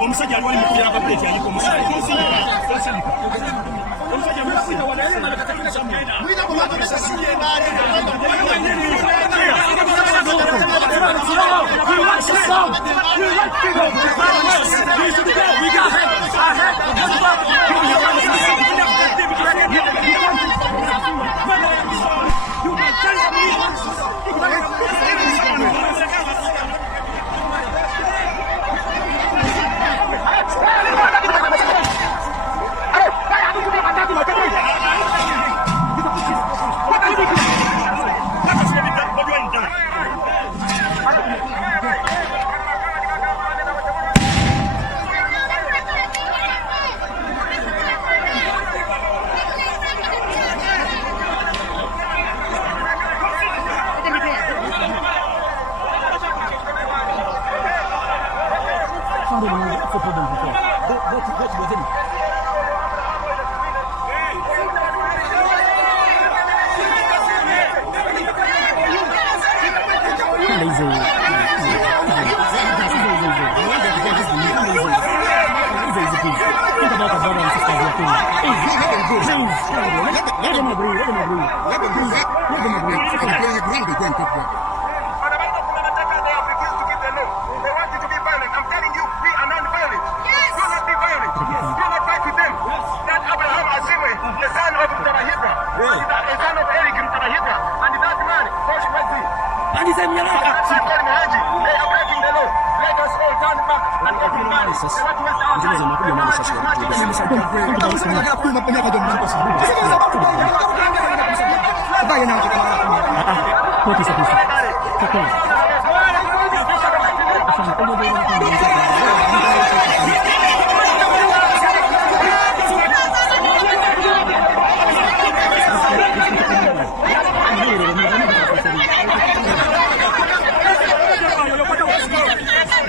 Omusajja alwali mukubira akapleti aliko omusajja. Omusajja mukubira wanaema nakatakira champion. Mwina kwa watu wesa siye nani.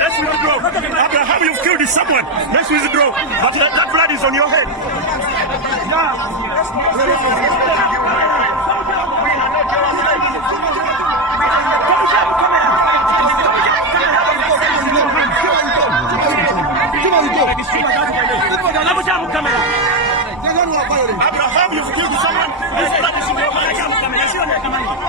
Abraham, you've killed someone. Let's withdraw. But that blood is on your head. Abraham, you've killed someone. This blood is on your head.